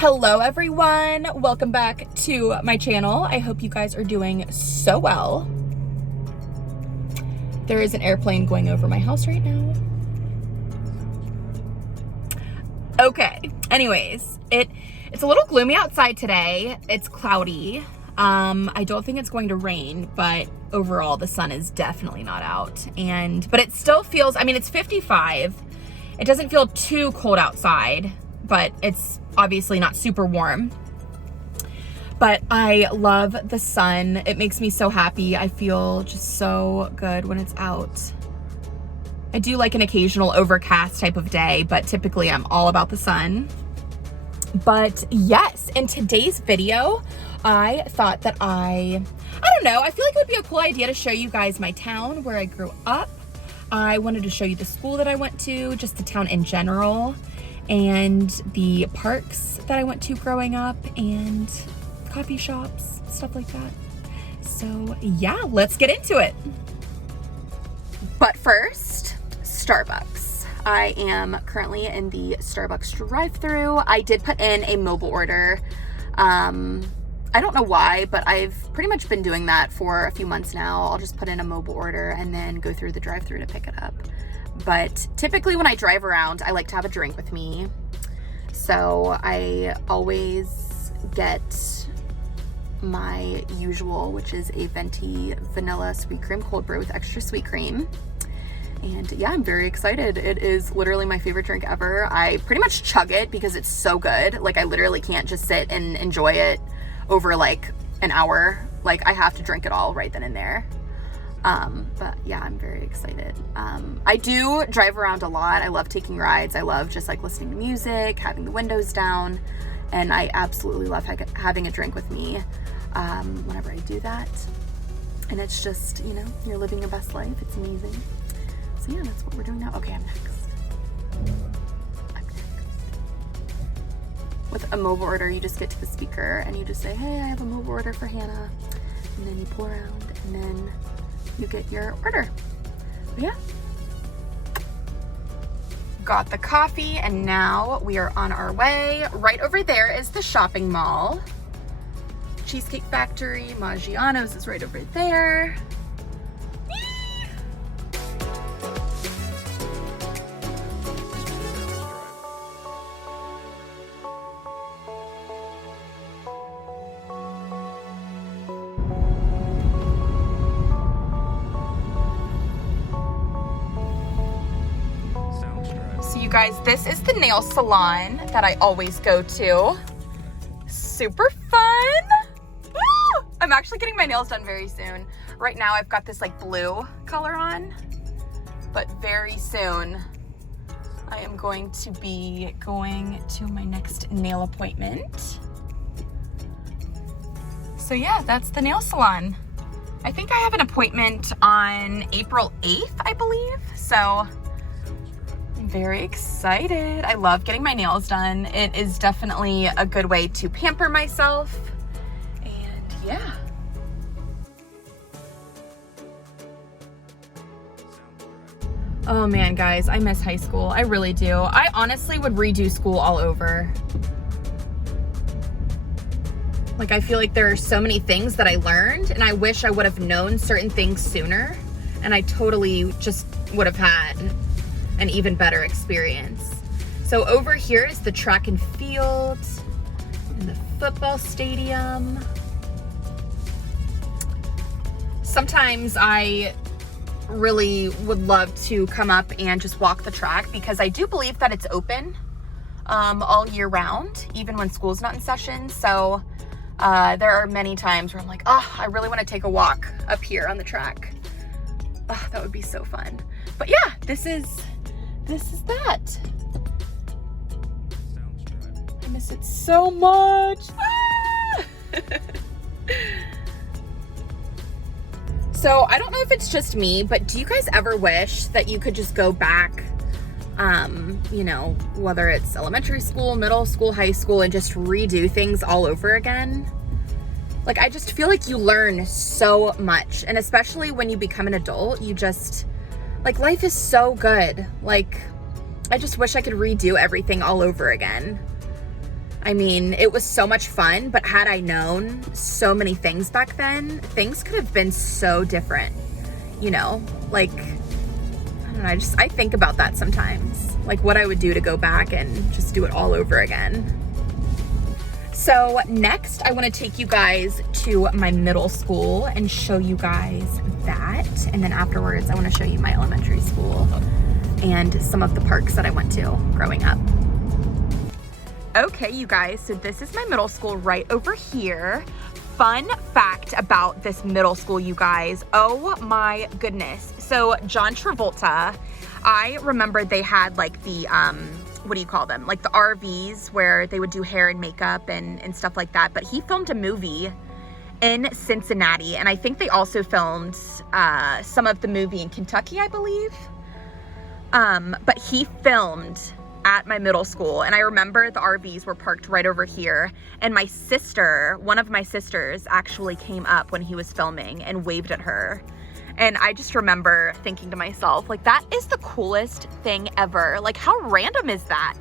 Hello everyone, welcome back to my channel. I hope you guys are doing so well. There is an airplane going over my house right now. Okay, anyways, it's a little gloomy outside today. It's cloudy. I don't think it's going to rain, but overall the sun is definitely not out. But it still feels, I mean, it's 55. It doesn't feel too cold outside, but it's obviously not super warm. But I love the sun. It makes me so happy. I feel just so good when it's out. I do like an occasional overcast type of day, but typically I'm all about the sun. But yes, in today's video, I thought that I don't know, I feel like it would be a cool idea to show you guys my town where I grew up. I wanted to show you the school that I went to, just the town in general, and the parks that I went to growing up, and coffee shops, stuff like that. So yeah, let's get into it. But first, Starbucks. I am currently in the Starbucks drive-thru. I did put in a mobile order. I don't know why, but I've pretty much been doing that for a few months now. I'll just put in a mobile order and then go through the drive-thru to pick it up. But typically when I drive around, I like to have a drink with me. So I always get my usual, which is a venti vanilla sweet cream cold brew with extra sweet cream. And yeah, I'm very excited. It is literally my favorite drink ever. I pretty much chug it because it's so good. Like, I literally can't just sit and enjoy it over like an hour. Like, I have to drink it all right then and there. But yeah, I'm very excited. I do drive around a lot. I love taking rides. I love just like listening to music, having the windows down, and I absolutely love having a drink with me whenever I do that. And it's just, you know, you're living your best life. It's amazing. So yeah, that's what we're doing now. Okay, I'm next. With a mobile order, you just get to the speaker and you just say, hey, I have a mobile order for Hannah. And then you pull around and then you get your order. But yeah. Got the coffee and now we are on our way. Right over there is the shopping mall. Cheesecake Factory, Maggiano's is right over there. Guys, this is the nail salon that I always go to. Super fun. Woo! I'm actually getting my nails done very soon. Right now I've got this like blue color on, but very soon I am going to be going to my next nail appointment. So yeah, that's the nail salon. I think I have an appointment on April 8th, I believe. So very excited. I love getting my nails done. It is definitely a good way to pamper myself. And yeah. Oh man, guys, I miss high school. I really do. I honestly would redo school all over. Like, I feel like there are so many things that I learned and I wish I would have known certain things sooner. And I totally just would have had an even better experience. So over here is the track and field and the football stadium. Sometimes I really would love to come up and just walk the track because I do believe that it's open all year round, even when school's not in session. So there are many times where I'm like, oh, I really want to take a walk up here on the track. Oh, that would be so fun. But yeah, this is that. I miss it so much. Ah! So I don't know if it's just me, but do you guys ever wish that you could just go back, you know, whether it's elementary school, middle school, high school, and just redo things all over again? Like, I just feel like you learn so much. And especially when you become an adult, you just, like, life is so good. Like, I just wish I could redo everything all over again. I mean, it was so much fun, but had I known so many things back then, things could have been so different, you know? Like, I don't know, I think about that sometimes. Like what I would do to go back and just do it all over again. So next, I want to take you guys to my middle school and show you guys that. And then afterwards, I want to show you my elementary school and some of the parks that I went to growing up. Okay, you guys, so this is my middle school right over here. Fun fact about this middle school, you guys. Oh my goodness. So John Travolta, I remember they had like the, what do you call them? Like the RVs where they would do hair and makeup and stuff like that. But he filmed a movie in Cincinnati. And I think they also filmed some of the movie in Kentucky, I believe. But he filmed at my middle school, and I remember the RVs were parked right over here, and my sister, one of my sisters, actually came up when he was filming and waved at her. And I just remember thinking to myself, like, that is the coolest thing ever. Like, how random is that?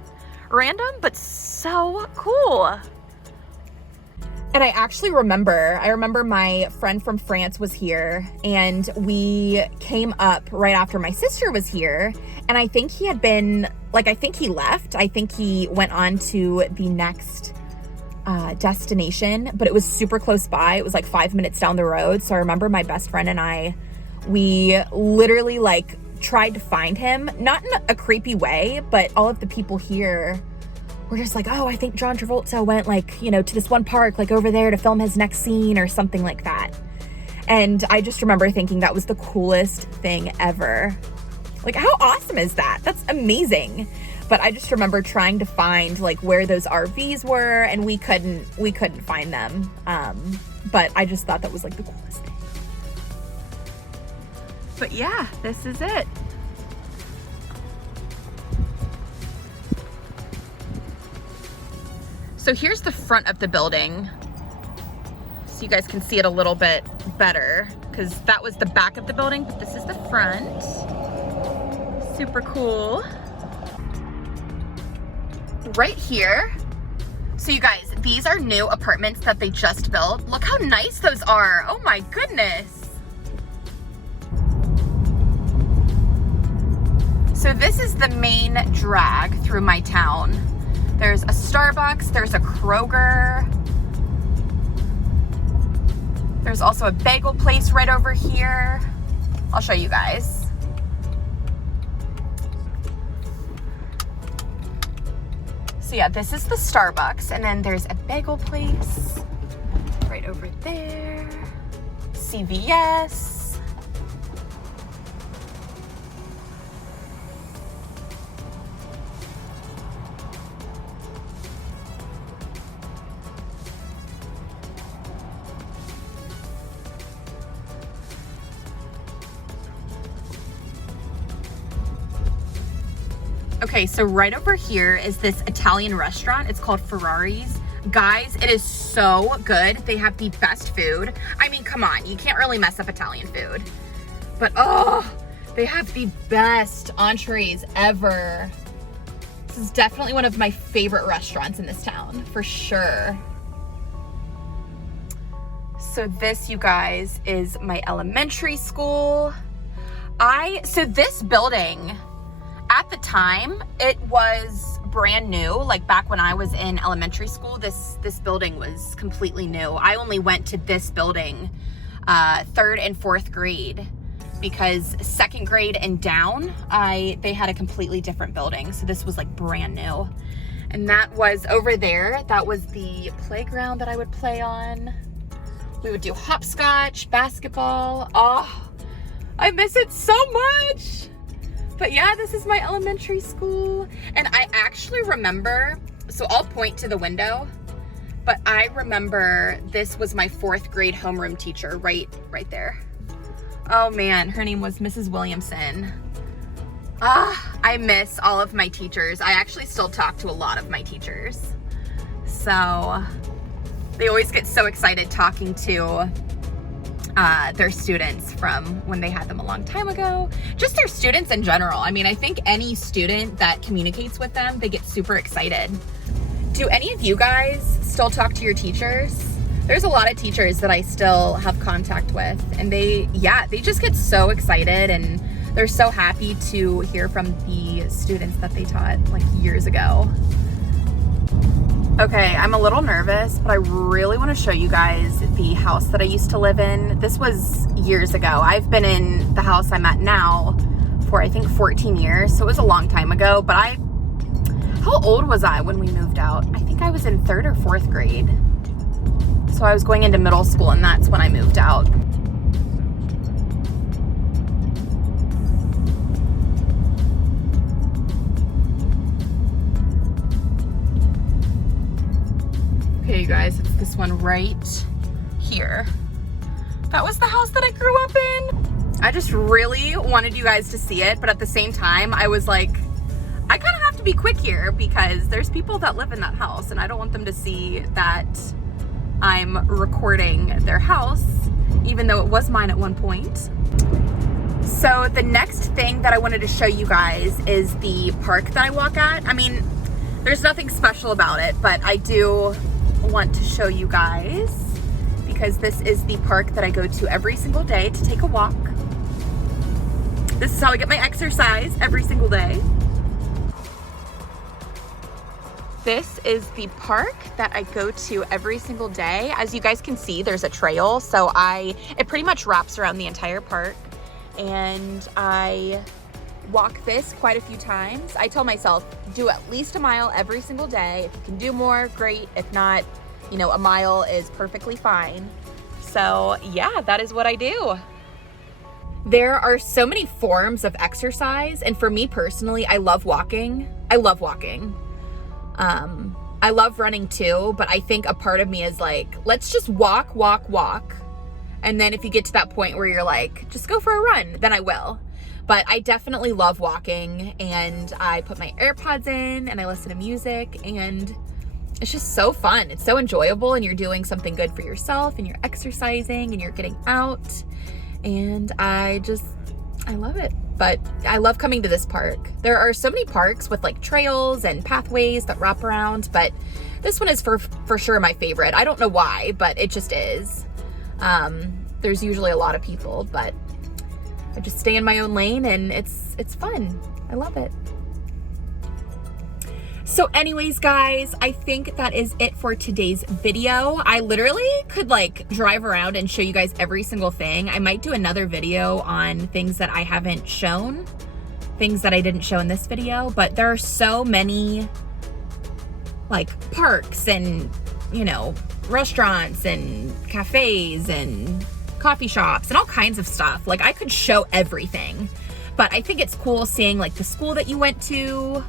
Random, but so cool. And I actually remember my friend from France was here, and we came up right after my sister was here, and I think he had been, like, I think he left. I think he went on to the next destination, but it was super close by. It was like 5 minutes down the road. So I remember my best friend and I, we literally like tried to find him, not in a creepy way, but all of the people here we're just like, oh, I think John Travolta went like, you know, to this one park, like over there to film his next scene or something like that. And I just remember thinking that was the coolest thing ever. Like, how awesome is that? That's amazing. But I just remember trying to find like where those RVs were, and we couldn't find them. But I just thought that was like the coolest thing. But yeah, this is it. So here's the front of the building, so you guys can see it a little bit better, because that was the back of the building, but this is the front. Super cool. Right here, so you guys, these are new apartments that they just built. Look how nice those are. Oh my goodness. So this is the main drag through my town. There's a Starbucks, there's a Kroger. There's also a bagel place right over here. I'll show you guys. So yeah, this is the Starbucks, and then there's a bagel place right over there. CVS. Okay, so right over here is this Italian restaurant. It's called Ferrari's. Guys, it is so good. They have the best food. I mean, come on, you can't really mess up Italian food. But oh, they have the best entrees ever. This is definitely one of my favorite restaurants in this town, for sure. So this, you guys, is my elementary school. So this building, at the time, it was brand new. Like back when I was in elementary school, this building was completely new. I only went to this building 3rd and 4th grade, because 2nd grade and down, they had a completely different building. So this was like brand new. And that was over there. That was the playground that I would play on. We would do hopscotch, basketball. Oh, I miss it so much. But yeah, this is my elementary school. And I actually remember, so I'll point to the window, but I remember this was my 4th grade homeroom teacher right there. Oh man, her name was Mrs. Williamson. I miss all of my teachers. I actually still talk to a lot of my teachers. So they always get so excited talking to their students from when they had them a long time ago. Just their students in general. I mean, I think any student that communicates with them, they get super excited. Do any of you guys still talk to your teachers? There's a lot of teachers that I still have contact with, and they just get so excited and they're so happy to hear from the students that they taught like years ago. Okay, I'm a little nervous, but I really want to show you guys the house that I used to live in. This was years ago. I've been in the house I'm at now for I think 14 years, so it was a long time ago, but how old was I when we moved out? I think I was in 3rd or 4th grade. So I was going into middle school, and that's when I moved out. Okay, you guys, it's this one right here. That was the house that I grew up in. I just really wanted you guys to see it, but at the same time, I was like, I kind of have to be quick here because there's people that live in that house, and I don't want them to see that I'm recording their house, even though it was mine at one point. So the next thing that I wanted to show you guys is the park that I walk at. I mean, there's nothing special about it, but I do want to show you guys because this is the park that I go to every single day to take a walk. This is how I get my exercise every single day. This is the park that I go to every single day. As you guys can see, there's a trail, so it pretty much wraps around the entire park, and I walk this quite a few times. I tell myself, do at least a mile every single day. If you can do more, great. If not, a mile is perfectly fine. So yeah, that is what I do. There are so many forms of exercise, and for me personally, I love walking. I love running too, but I think a part of me is like, let's just walk. And then if you get to that point where you're like, just go for a run, then I will. But I definitely love walking, and I put my AirPods in and I listen to music, and it's just so fun. It's so enjoyable, and you're doing something good for yourself, and you're exercising, and you're getting out, and I love it. But I love coming to this park. There are so many parks with like trails and pathways that wrap around, but this one is for sure my favorite. I don't know why, but it just is. There's usually a lot of people, but I just stay in my own lane, and it's fun. I love it. So anyways, guys, I think that is it for today's video. I literally could like drive around and show you guys every single thing. I might do another video on things that I haven't shown, things that I didn't show in this video, but there are so many like parks and, restaurants and cafes and coffee shops and all kinds of stuff. Like I could show everything, but I think it's cool seeing like the school that you went to,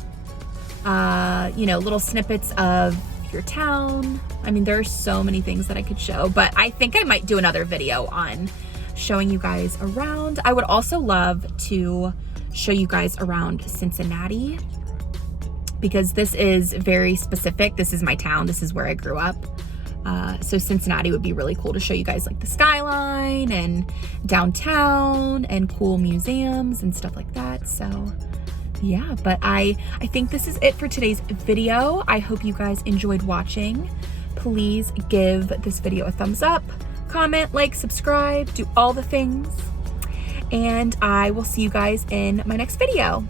little snippets of your town. I mean, there are so many things that I could show, but I think I might do another video on showing you guys around. I would also love to show you guys around Cincinnati because this is very specific. This is my town. This is where I grew up. So Cincinnati would be really cool to show you guys, like the skyline and downtown and cool museums and stuff like that. So yeah, but I think this is it for today's video. I hope you guys enjoyed watching. Please give this video a thumbs up, comment, like, subscribe, do all the things. And I will see you guys in my next video.